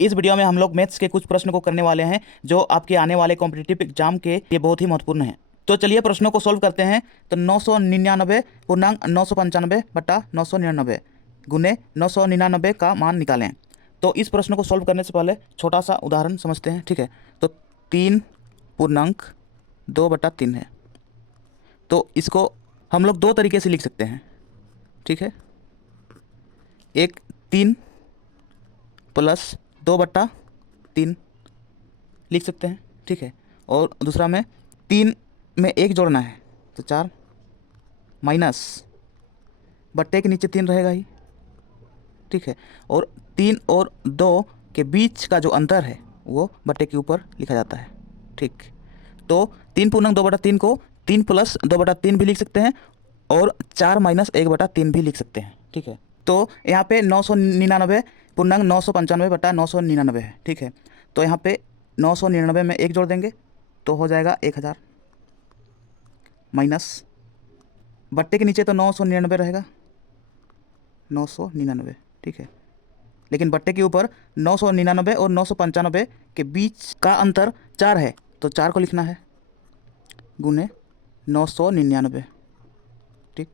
इस वीडियो में हम लोग मैथ्स के कुछ प्रश्न को करने वाले हैं जो आपके आने वाले कॉम्पिटिटिव एग्जाम के लिए बहुत ही महत्वपूर्ण है। तो चलिए प्रश्नों को सोल्व करते हैं। तो 999 गुने 999 का मान निकालें। तो इस प्रश्न को सोल्व करने से पहले छोटा सा उदाहरण समझते हैं, ठीक है। तो 3/2/3 है, तो इसको हम लोग दो तरीके से लिख सकते हैं, ठीक है। एक 3+2/3 लिख सकते हैं, ठीक है। और दूसरा में 3 में 1 जोड़ना है तो 4 माइनस बट्टे के नीचे 3 रहेगा ही, ठीक है। और 3 और 2 के बीच का जो अंतर है वो बट्टे के ऊपर लिखा जाता है, ठीक। तो 3×2/3 को 3+2/3 भी लिख सकते हैं और 4-1/3 भी लिख सकते हैं, ठीक है। तो यहाँ पे 999 है, ठीक है। तो यहाँ पे 999 में 1 जोड़ देंगे तो हो जाएगा 1000 माइनस बट्टे के नीचे तो 999 रहेगा, 999, ठीक है। लेकिन बट्टे के ऊपर 999 और 995 के बीच का अंतर 4 है, तो 4 को लिखना है गुने 999, ठीक।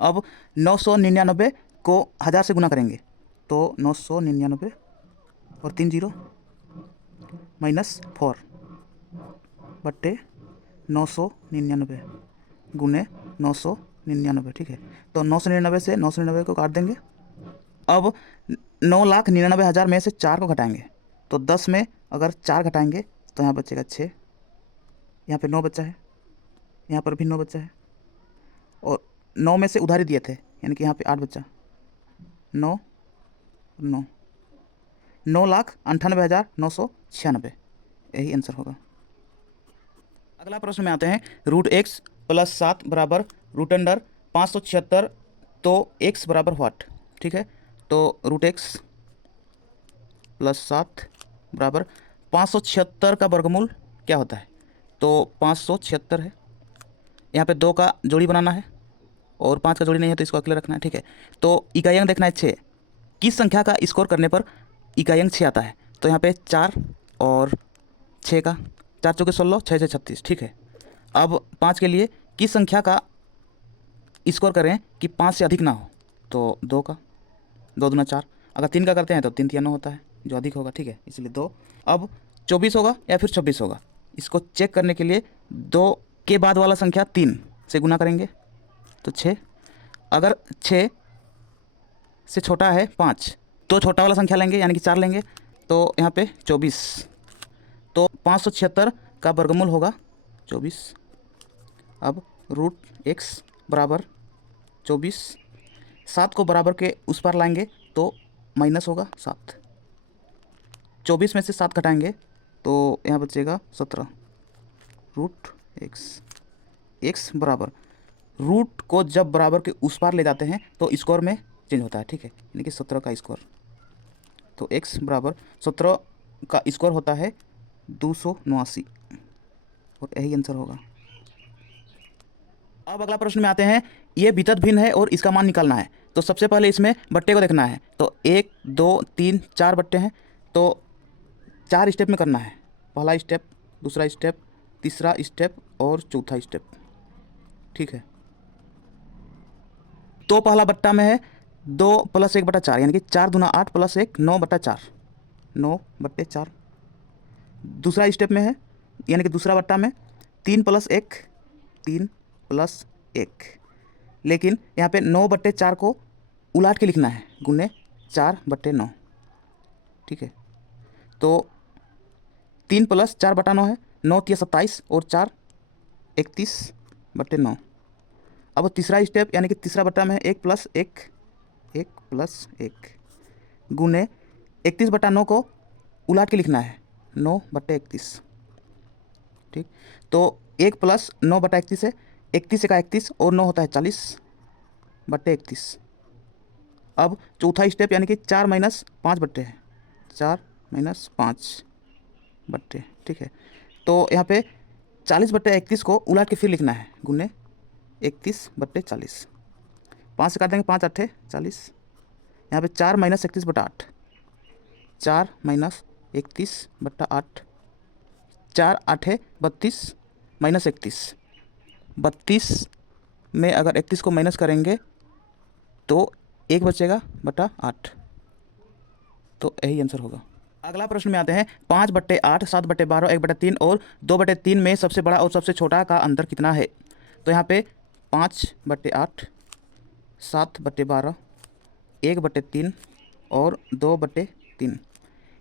अब 999 को 1000 से गुना करेंगे तो 999 और 3 0 माइनस 4 बट्टे 999 गुने 999, ठीक है। तो 999 से 999 को काट देंगे। अब 9,99,000 में से 4 को घटाएंगे तो 10 में अगर 4 घटाएंगे तो यहाँ बचेगा 6, यहाँ पे 9 बचा है, यहाँ पर भी 9 बचा है, और 9 में से उधारी दिए थे यानी कि यहाँ पे 8 बचा, 9,98,996, यही आंसर होगा। अगला प्रश्न में आते हैं। √x + 7 बराबर √अंडर 576, तो x बराबर व्हाट, ठीक है। तो √x + 7 बराबर 576 का वर्गमूल क्या होता है, तो 576 है। यहाँ पे 2 का जोड़ी बनाना है और 5 का जोड़ी नहीं है तो इसको अकेले रखना है, ठीक है। तो इकाई अंक देखना है 6। किस संख्या का स्कोर करने पर इकाई अंक 6 आता है, तो यहाँ पे 4 और 6 का 4 चौके 16, 6 6 36, ठीक है। अब 5 के लिए किस संख्या का स्कोर करें कि 5 से अधिक ना हो, तो 2 का 2 दूना 4, अगर 3 का करते हैं तो 3 3 9 होता है जो अधिक होगा, ठीक है, इसलिए 2। अब 24 होगा या फिर 26 होगा, इसको चेक करने के लिए 2 के बाद वाला संख्या 3 से गुना करेंगे तो 6, अगर 6 से छोटा है 5 तो छोटा वाला संख्या लेंगे यानी कि 4 लेंगे, तो यहाँ पे 24, तो 576 का वर्गमूल होगा 24। अब √x बराबर 24, 7 को बराबर के उस पार लाएंगे तो माइनस होगा 7, 24 में से 7 घटाएंगे तो यहाँ बचेगा 17। √x बराबर, रूट को जब बराबर के उस पार ले जाते हैं तो स्कोर में चेंज होता है, ठीक है, यानी कि 17 का स्कोर। तो x बराबर 17 का स्कोर होता है 279 और यही आंसर होगा। अब अगला प्रश्न में आते हैं। ये वितत भिन्न है और इसका मान निकालना है। तो सबसे पहले इसमें बट्टे को देखना है। तो 1 2 3 4 बट्टे हैं, तो 4 स्टेप में करना है। पहला स्टेप, दूसरा स्टेप, तीसरा स्टेप और चौथा स्टेप, ठीक है। तो पहला बट्टा में है 2 + 1/4 यानी कि 4 दूना 8 + 1 9/4, 9/4। दूसरा स्टेप में है यानी कि दूसरा बट्टा में 3 + 1 3 + 1, लेकिन यहाँ पे 9/4 को उलाट के लिखना है गुने 4/9, ठीक है। तो 3 + 4/9 है, 9 × 27 और 4 31/9। अब तीसरा स्टेप यानी कि तीसरा बट्टा में 1 + 1 1 + 1 गुने 31/9 को उलाट के लिखना है 9/31, ठीक। तो 1 + 9/31 है, 31 का 31 और 9 होता है 40/31। अब चौथा स्टेप यानी कि 4 - 5 बट्टे है, 4 - 5 बट्टे, ठीक है। तो यहाँ पे 40/31 को उलट के फिर लिखना है गुने 31/40। 5 से काट देंगे, 5 × 8 = 40। यहाँ पे 4 - 31/8 4 माइनस 31/8, 4 8 32 माइनस 31, 32 में अगर 31 को माइनस करेंगे तो 1 बचेगा बटा 8, तो यही आंसर होगा। अगला प्रश्न में आते हैं 5/8, 7/12, 1/3 और 2/3 में सबसे बड़ा और सबसे छोटा का अंतर कितना है। तो यहाँ पे 5/8, 7/12, 1/3 और 2/3,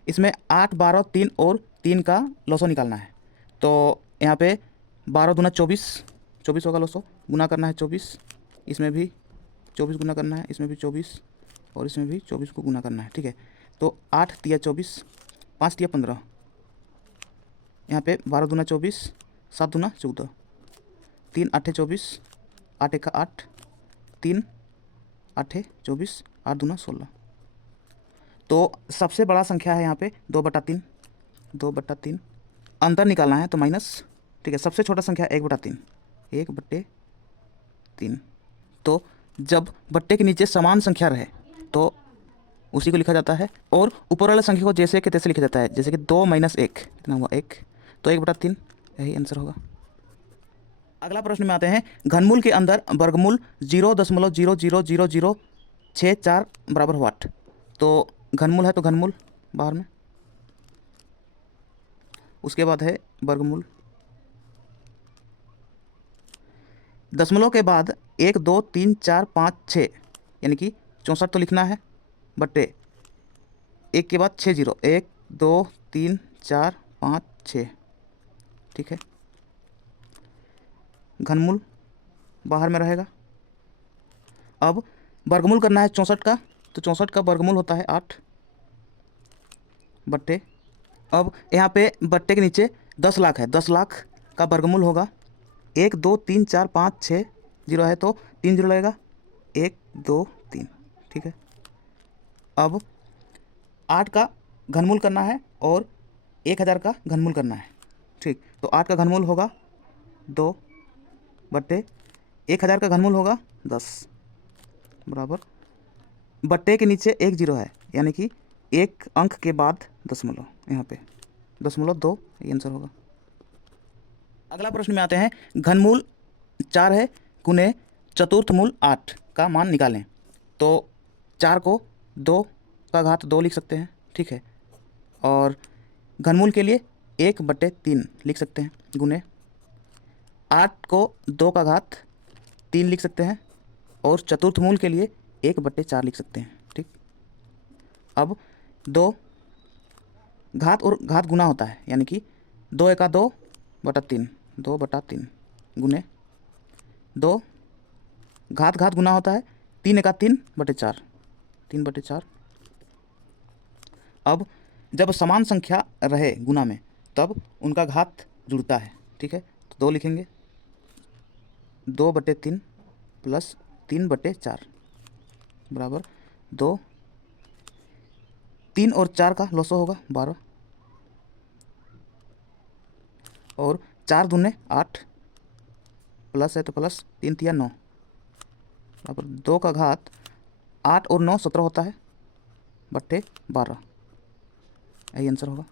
इसमें 8, 12, 3 और 3 का लॉसो निकालना है। तो यहाँ पे 12 दूना 24, 24 होगा लॉसो, गुना करना है 24, इसमें भी 24 गुना करना है, इसमें भी 24 और इसमें भी 24 को गुना करना है, ठीक है। तो 8 तिया 24, 5 तिया 15, यहाँ पे 12 दूना 24, 7 दूना 14, 3 8 24, 8 1 8, 3 8 24, 8 दूना 16। तो सबसे बड़ा संख्या है यहाँ पे 2/3, 2/3, अंतर निकालना है तो माइनस, ठीक है। सबसे छोटा संख्या 1/3, 1/3। तो जब बट्टे के नीचे समान संख्या रहे तो उसी को लिखा जाता है, और ऊपर वाला संख्या को जैसे कि तैसे लिखा जाता है, जैसे कि 2 माइनस 1 कितना हुआ 1, तो 1/3, यही आंसर होगा। अगला प्रश्न में आते हैं घनमूल के अंदर वर्गमूल 0.0000064 बराबर वाट। तो घनमूल है तो घनमूल बाहर में, उसके बाद है वर्गमूल, दशमलव के बाद 1 2 3 4 5 6 यानी कि 64 तो लिखना है, बट्टे 1 के बाद 6 0, 1 2 3 4 5 6, ठीक है। घनमूल बाहर में रहेगा। अब वर्गमूल करना है 64 का, तो 64 का वर्गमूल होता है 8 बट्टे, अब यहाँ पे बट्टे के नीचे 10 लाख है, 10 लाख का वर्गमूल होगा 1 2 3 4 5 6 जीरो है तो 3 जीरो लगेगा, 1 2 3, ठीक है। अब 8 का घनमूल करना है और 1000 का घनमूल करना है, ठीक। तो 8 का घनमूल होगा 2 बट्टे 1000 का घनमूल होगा 10 बराबर, बट्टे के नीचे 1 जीरो है यानी कि एक अंक के बाद दशमलव, यहाँ पे 0.2, ये आंसर होगा। अगला प्रश्न में आते हैं घनमूल 4 है गुने चतुर्थमूल 8 का मान निकालें। तो 4 को 2 का घात 2 लिख सकते हैं, ठीक है, और घनमूल के लिए 1/3 लिख सकते हैं, गुने 8 को 2 का घात 3 लिख सकते हैं, और चतुर्थमूल के लिए 1/4 लिख सकते हैं, ठीक। अब 2 घात और घात गुना होता है यानी कि 2 1 2/3, 2/3 गुने 2 घात घात गुना होता है 3 1 3/4, 3/4। अब जब समान संख्या रहे गुना में तब उनका घात जुड़ता है, ठीक है। तो 2 लिखेंगे, 2/3 प्लस 3/4 बराबर 2, 3 और 4 का लॉसो होगा 12, और 4 दूने 8 प्लस है तो प्लस 3 तिया 9 बराबर 2 का घात 8 और 9 17 होता है बट्टे 12, यही आंसर होगा।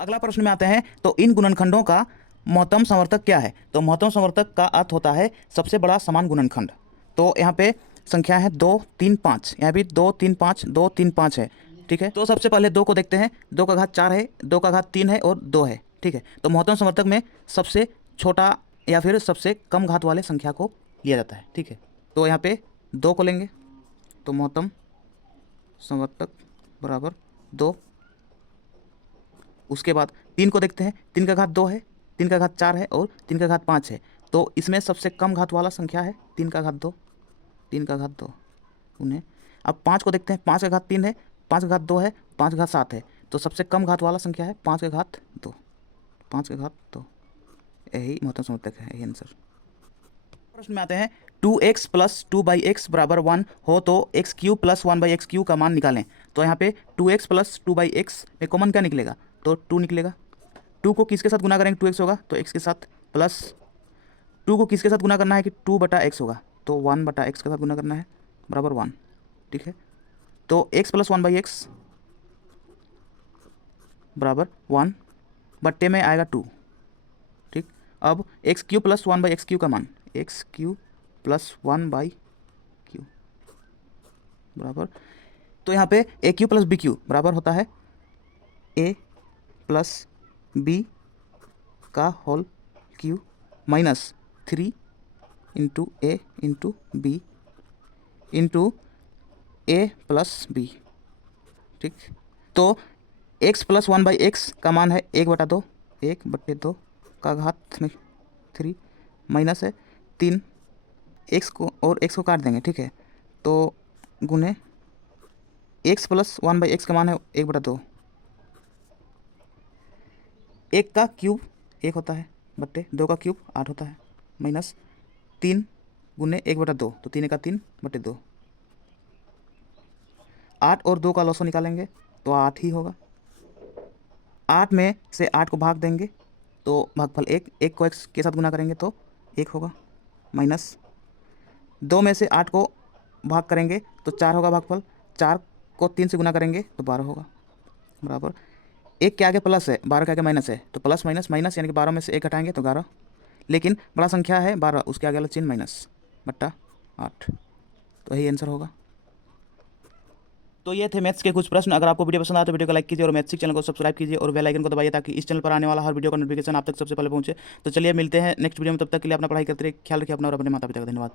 अगला प्रश्न में आते हैं तो इन गुणनखंडों का महत्तम समवर्तक क्या है। तो महत्तम समवर्तक का अर्थ होता है सबसे बड़ा समान गुणनखंड। तो यहाँ पे संख्या है 2 3 5, यहाँ भी 2 3 5 2 3 5 है, ठीक है। तो सबसे पहले 2 को देखते हैं, 2 का घात 4 है, 2 का घात 3 है और 2 है, ठीक है। तो महत्तम समवर्तक में सबसे छोटा या फिर सबसे कम घात वाले संख्या को लिया जाता है, ठीक है। तो यहाँ पे 2 को लेंगे तो महत्तम समवर्तक बराबर 2, उसके बाद 3 को देखते हैं, 3 का घात 2 है, 3 का घात 4 है और 3 का घात 5 है। तो इसमें सबसे कम घात वाला संख्या है 3 का घात 2, 3 का घात 2 उन्हें। अब 5 को देखते हैं, 5 का घात 3 है, 5 का घात 2 है, 5 का घात 7 है। तो सबसे कम घात वाला संख्या है 5 का घात 2, 5 का घात 2, यही महत्तम समवर्तक है, यही आंसर। प्रश्न में आते हैं 2x प्लस 2/x बराबर 1 हो तो x³ प्लस 1/x³ का मान निकालें। तो यहाँ पे 2x प्लस 2/x में कॉमन क्या निकलेगा, तो 2 निकलेगा। 2 को किसके साथ गुना करेंगे, 2x होगा तो x के साथ, प्लस 2 को किसके साथ गुना करना है कि 2/x होगा तो 1/x के साथ गुना करना है बराबर 1, ठीक है। तो एक्स प्लस 1/x बराबर 1 बट्टे में आएगा 2। ठीक, अब एक्स क्यू प्लस 1/x³ का मान, एक्स क्यू प्लस 1/q बराबर, तो यहाँ पे ए क्यू प्लस बी क्यू बराबर होता है ए प्लस बी का होल क्यू माइनस 3 इंटू ए इंटू बी इंटू ए प्लस बी। ठीक, तो x प्लस 1/x का मान है 1/2, 1/2 का घात में 3 माइनस है 3, x को और x को काट देंगे। ठीक है, तो गुने x प्लस 1/x का मान है 1/2, 1 का क्यूब 1 होता है बट्टे 2 का क्यूब 8 होता है माइनस 3 गुने 1/2, तो 3 का 3/2, 8 और 2 का लॉसो निकालेंगे तो 8 ही होगा। 8 में से 8 को भाग देंगे तो भागफल 1, 1 को x के साथ गुना करेंगे तो 1 होगा माइनस 2 में से 8 को भाग करेंगे तो 4 होगा भागफल, 4 को 3 से गुना करेंगे तो 12 होगा बराबर 1 के आगे प्लस है, 12 के आगे माइनस है, तो प्लस माइनस माइनस यानी कि 12 में से 1 हटाएंगे तो 11, लेकिन बड़ा संख्या है 12, उसके आगे वाला चिन्ह माइनस बट्टा 8, तो यही आंसर होगा। तो ये थे मैथ्स के कुछ प्रश्न। अगर आपको वीडियो पसंद आए तो वीडियो को लाइक कीजिए और मैथ्स चैनल को सब्सक्राइब कीजिए और बेल आइकन को दबाइए ताकि इस चैनल पर आने वाला हर वीडियो का नोटिफिकेशन आप तक सबसे पहले पहुंचे। तो चलिए मिलते हैं नेक्स्ट वीडियो में, तब तक के लिए अपना पढ़ाई करते रहिए, ख्याल रखिए अपना और अपने माता पिता का। धन्यवाद।